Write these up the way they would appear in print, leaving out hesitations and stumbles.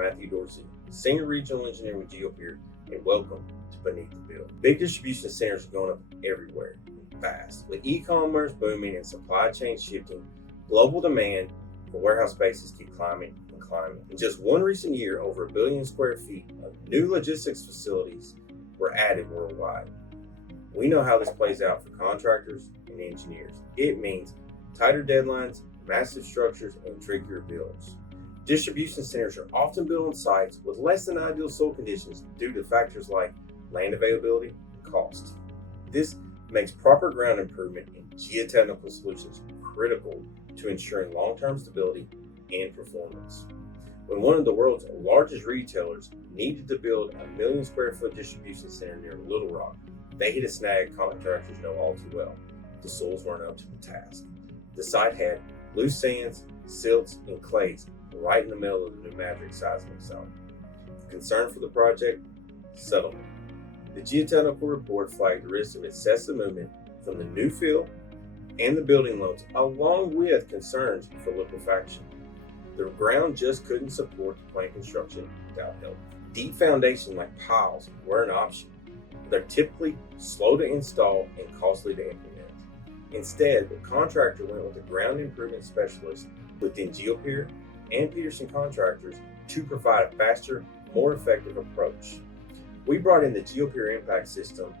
Matthew Dorsey, Senior Regional Engineer with Geopier, and welcome to Beneath the Bill. Big distribution centers are going up everywhere and fast. With e-commerce booming and supply chain shifting, global demand for warehouse spaces keep climbing and climbing. In just one recent year, over 1 billion square feet of new logistics facilities were added worldwide. We know how this plays out for contractors and engineers. It means tighter deadlines, massive structures, and trickier builds. Distribution centers are often built on sites with less than ideal soil conditions due to factors like land availability and cost. This makes proper ground improvement and geotechnical solutions critical to ensuring long-term stability and performance. When one of the world's largest retailers needed to build a 1 million square foot distribution center near Little Rock, they hit a snag contractors know all too well. The soils weren't up to the task. The site had loose sands, silts, and clays right in the middle of the New Madrid seismic zone. Concern for the project? Settlement. The geotechnical report flagged the risk of excessive movement from the new fill and the building loads, along with concerns for liquefaction. The ground just couldn't support the plant construction without help. Deep foundation like piles were an option. They're typically slow to install and costly to implement. Instead, the contractor went with a ground improvement specialist within Geopier and Peterson Contractors to provide a faster, more effective approach. We brought in the Geopier Impact System,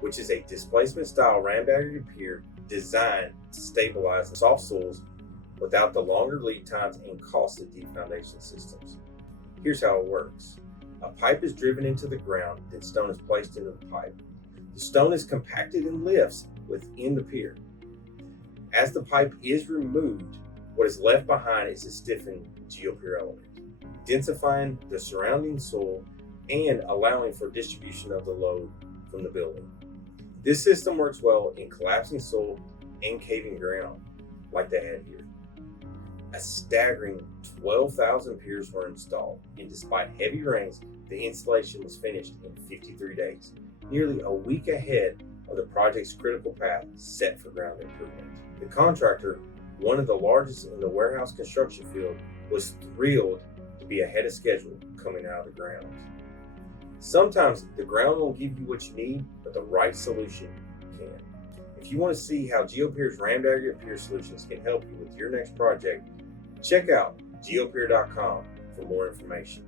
which is a displacement-style ram-baggered pier designed to stabilize the soft soils without the longer lead times and cost of deep foundation systems. Here's how it works. A pipe is driven into the ground, then stone is placed into the pipe. The stone is compacted in lifts within the pier. As the pipe is removed, what is left behind is a stiffened Geopier element, densifying the surrounding soil and allowing for distribution of the load from the building. This system works well in collapsing soil and caving ground, like they had here. A staggering 12,000 piers were installed, and despite heavy rains, the installation was finished in 53 days, nearly a week ahead of the project's critical path set for ground improvement. The contractor, one of the largest in the warehouse construction field, was thrilled to be ahead of schedule coming out of the ground. Sometimes the ground won't give you what you need, but the right solution can. If you want to see how Geopier's ram-baggered pier solutions can help you with your next project, check out geopier.com for more information.